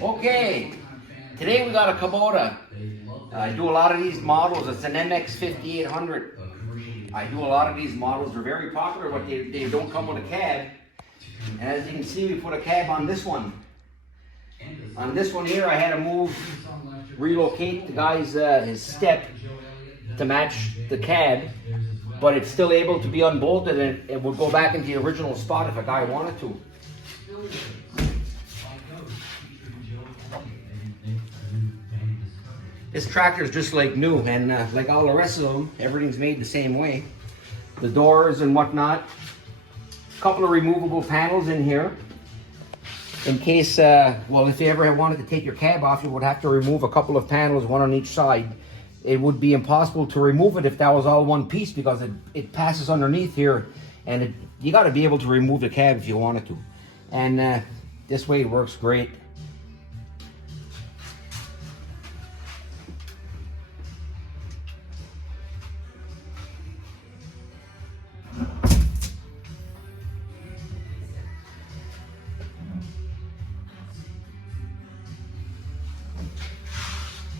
Okay, today we got a Kubota. I do a lot of these models. It's an MX5800. I do a lot of these models. They're very popular, but they don't come with a cab. And as you can see, we put a cab on this one. On this one here, I had to relocate the guy's his step to match the cab, but it's still able to be unbolted and it would go back into the original spot if a guy wanted to. This tractor is just like new, and like all the rest of them, everything's made the same way. The doors and whatnot. A couple of removable panels in here. In case, well, if you ever wanted to take your cab off, you would have to remove a couple of panels, one on each side. It would be impossible to remove it if that was all one piece, because it passes underneath here, and you got to be able to remove the cab if you wanted to. And this way it works great.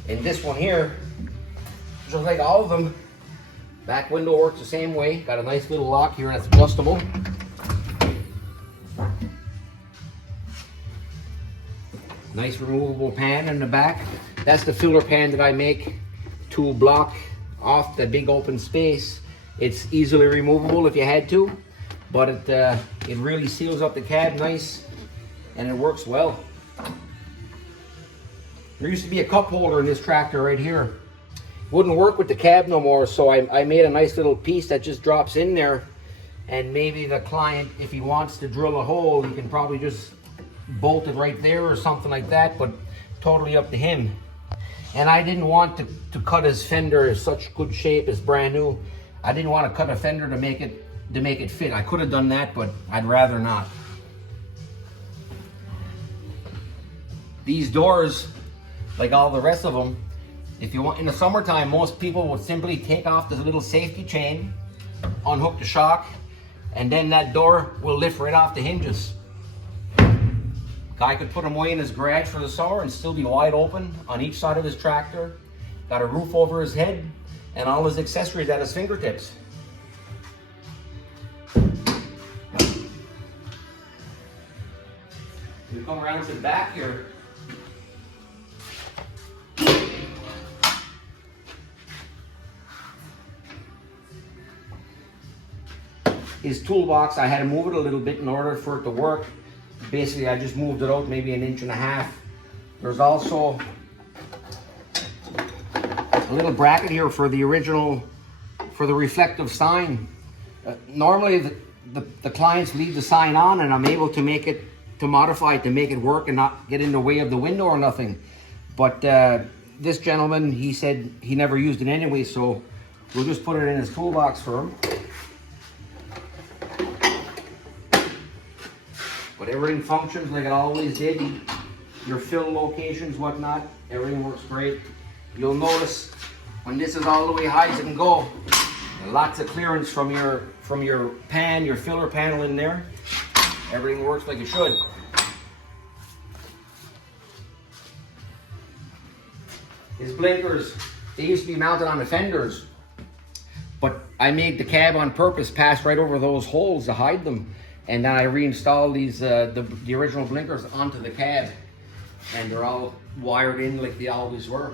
And this one here, just like all of them, back window works the same way. Got a nice little lock here that's adjustable. Nice removable pan in the back. That's the filler pan that I make to block off the big open space. It's easily removable if you had to, but it really seals up the cab nice, and it works well. There used to be a cup holder in this tractor right here. Wouldn't work with the cab no more, so I made a nice little piece that just drops in there, and maybe the client, if he wants to drill a hole, he can probably just bolt it right there or something like that, but totally up to him. And I didn't want to cut his fender in such good shape, it's brand new. I didn't want to cut a fender to make it fit. I could have done that, but I'd rather not. These doors, like all the rest of them, if you want, in the summertime, most people would simply take off this little safety chain, unhook the shock, and then that door will lift right off the hinges. Guy could put them away in his garage for the summer and still be wide open on each side of his tractor. Got a roof over his head and all his accessories at his fingertips. We come around to the back here. His toolbox, I had to move it a little bit in order for it to work. Basically, I just moved it out maybe 1.5 inches. There's also a little bracket here for the original, for the reflective sign. Normally, the clients leave the sign on, and I'm able to make it, to modify it to make it work and not get in the way of the window or nothing. But this gentleman, he said he never used it anyway, so we'll just put it in his toolbox for him. But everything functions like it always did. Your fill locations, whatnot, everything works great. You'll notice when this is all the way high as it can go, lots of clearance from your pan, your filler panel in there. Everything works like it should. His blinkers, they used to be mounted on the fenders, but I made the cab on purpose pass right over those holes to hide them. And then I reinstalled these the original blinkers onto the cab, and they're all wired in like they always were.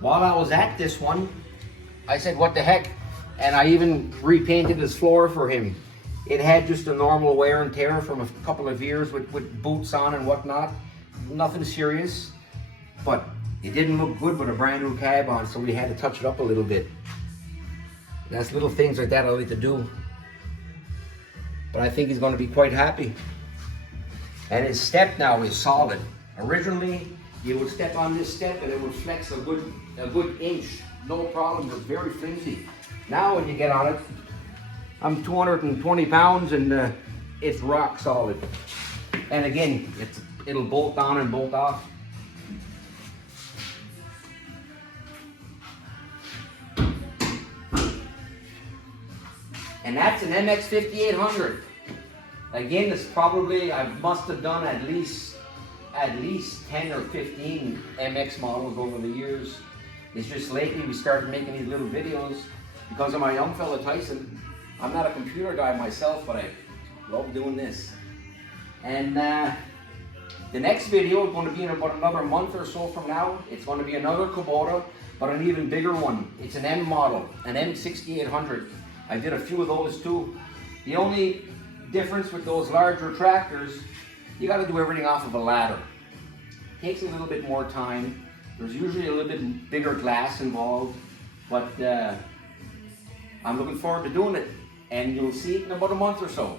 While I was at this one, I said, what the heck? And I even repainted his floor for him. It had just a normal wear and tear from a couple of years with boots on and whatnot. Nothing serious, but it didn't look good with a brand new cab on, so we had to touch it up a little bit. That's little things like that I like to do. But I think he's going to be quite happy. And his step now is solid. Originally, you would step on this step and it would flex a good inch. No problem, it's very flimsy. Now when you get on it, I'm 220 pounds and it's rock solid. And again, it'll bolt on and bolt off. And that's an MX5800. Again, it's probably, I must have done at least 10 or 15 MX models over the years. It's just lately we started making these little videos because of my young fella Tyson. I'm not a computer guy myself, but I love doing this. And the next video is going to be in about another month or so from now. It's going to be another Kubota, but an even bigger one. It's an M model, an M6800. I did a few of those too. The only difference with those larger tractors, you got to do everything off of a ladder. Takes a little bit more time. There's usually a little bit bigger glass involved, but I'm looking forward to doing it, and you'll see it in about a month or so.